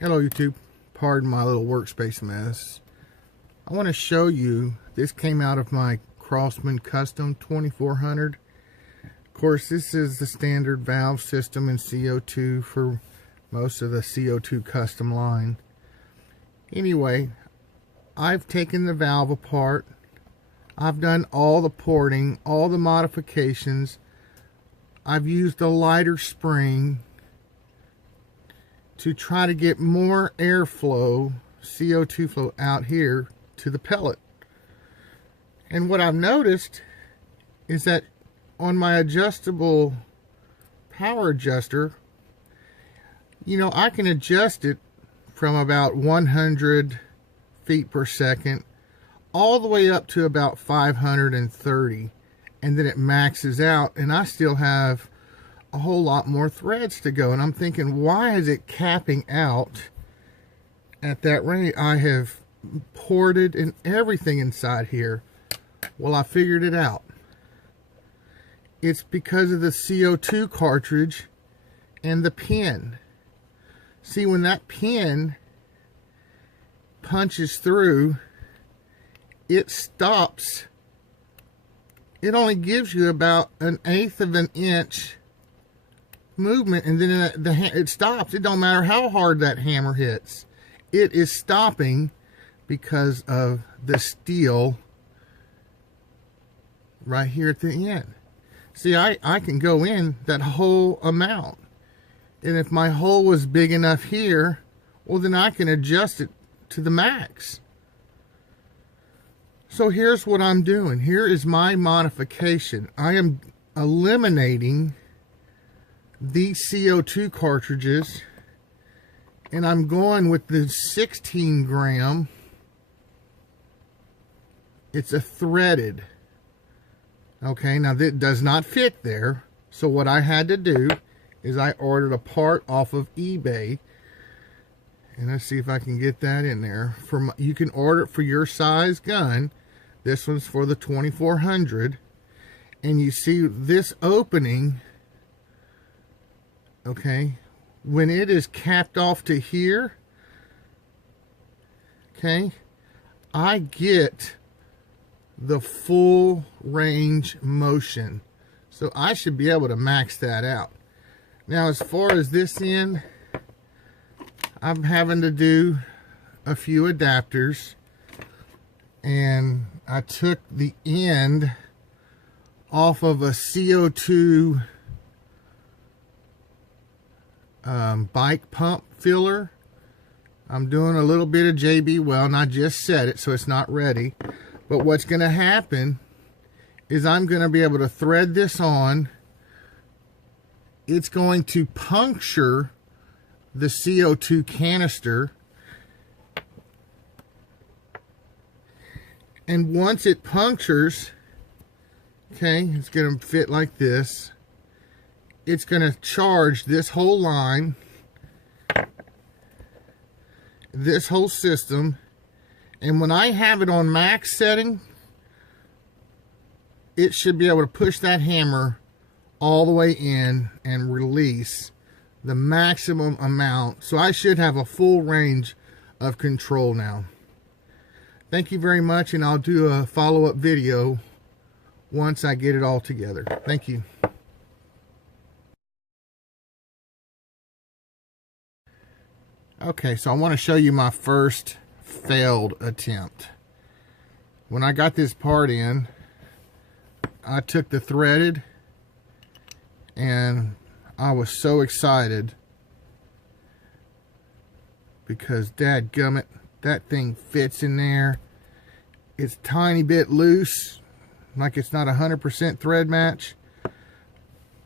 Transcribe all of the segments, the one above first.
Hello YouTube, pardon my little workspace mess. I want to show you, this came out of my Crosman Custom 2400. Of course, this is the standard valve system in CO2 for most of the CO2 custom line. Anyway, I've taken the valve apart. I've done all the porting, all the modifications. I've used a lighter spring to try to get more airflow, CO2 flow out here to the pellet. And what I've noticed is that on my adjustable power adjuster, you know, I can adjust it from about 100 feet per second all the way up to about 530, and then it maxes out, and I still have a whole lot more threads to go. And I'm thinking, why is it capping out at that rate? I have ported and everything inside here. Well, I figured it out. It's because of the CO2 cartridge and the pin. See, when that pin punches through, it stops. It only gives you about 1/8 of an inch movement, and then it stops. It don't matter how hard that hammer hits. It is stopping because of the steel right here at the end. See, I can go in that whole amount. And if my hole was big enough here, well, then I can adjust it to the max. So here's what I'm doing. Here is my modification. I am eliminating these CO2 cartridges, and I'm going with the 16 gram. It's a threaded. Okay, now that does not fit there. So what I had to do is I ordered a part off of eBay, and let's see if I can get that in there. You can order it for your size gun. This one's for the 2400, and you see this opening. Okay, when it is capped off to here, okay, I get the full range motion. So I should be able to max that out. Now, as far as this end, I'm having to do a few adapters, and I took the end off of a CO2 bike pump filler. I'm doing a little bit of JB weld, and I just set it, so it's not ready. But what's going to happen is I'm going to be able to thread this on. It's going to puncture the CO2 canister. And once it punctures, okay, it's going to fit like this. It's going to charge this whole line, this whole system. And when I have it on max setting, it should be able to push that hammer all the way in and release the maximum amount. So I should have a full range of control now. Thank you very much, and I'll do a follow-up video once I get it all together. Thank you. Okay, so I want to show you my first failed attempt. When I got this part in, I took the threaded, and I was so excited because dadgummit, that thing fits in there. It's a tiny bit loose, like it's not 100% thread match.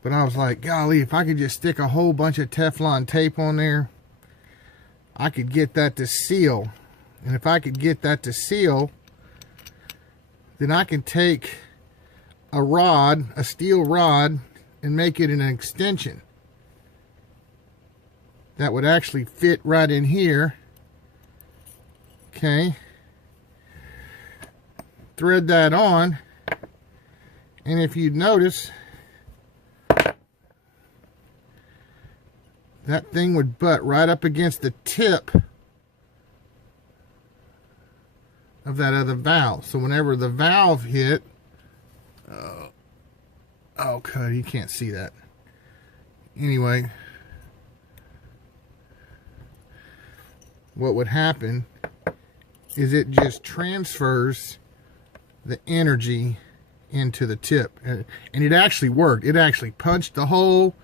But I was like, golly, if I could just stick a whole bunch of Teflon tape on there, I could get that to seal. And if I could get that to seal, then I can take a rod, a steel rod, and make it an extension that would actually fit right in here. Okay, thread that on, and if you notice, that thing would butt right up against the tip of that other valve. So whenever the valve hit, oh, God, you can't see that. Anyway, what would happen is it just transfers the energy into the tip. And it actually worked. It actually punched the hole.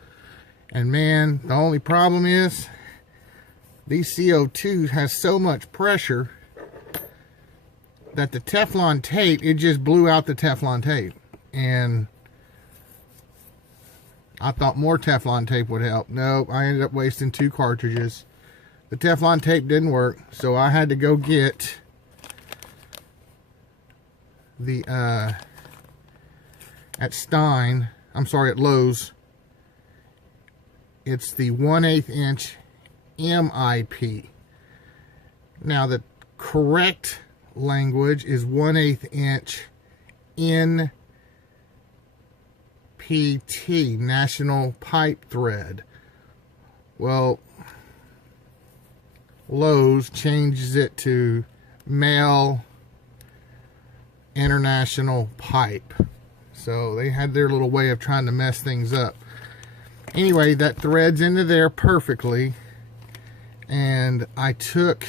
And man, the only problem is these CO2 has so much pressure that the Teflon tape, it just blew out the Teflon tape. And I thought more Teflon tape would help. No, I ended up wasting 2 cartridges. The Teflon tape didn't work, so I had to go get the at Lowe's. It's the 1/8 inch MIP. Now the correct language is 1/8 inch NPT, National Pipe Thread. Well, Lowe's changes it to Male International Pipe. So they had their little way of trying to mess things up. Anyway, that threads into there perfectly. And I took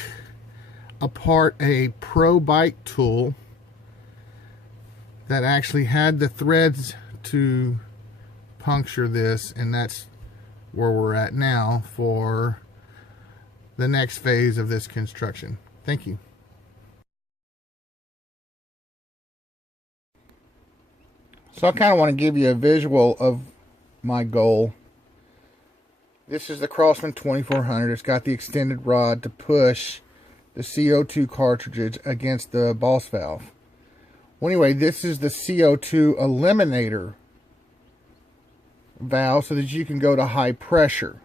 apart a Pro Bike tool that actually had the threads to puncture this, and that's where we're at now for the next phase of this construction. Thank you. So I kind of want to give you a visual of my goal. This is the Crosman 2400. It's got the extended rod to push the CO2 cartridges against the boss valve. Well, anyway, this is the CO2 eliminator valve so that you can go to high pressure.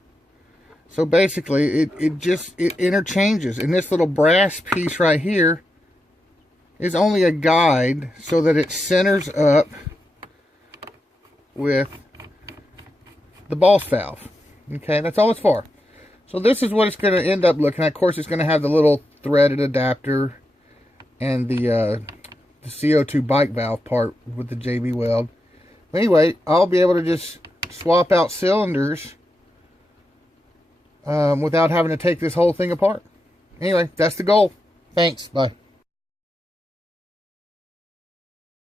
So basically, it interchanges. And this little brass piece right here is only a guide so that it centers up with the boss valve. Okay, that's all it's for. So this is what it's going to end up looking like. Of course, it's going to have the little threaded adapter and the CO2 bike valve part with the JB weld. But anyway, I'll be able to just swap out cylinders without having to take this whole thing apart. Anyway, that's the goal. Thanks. Bye.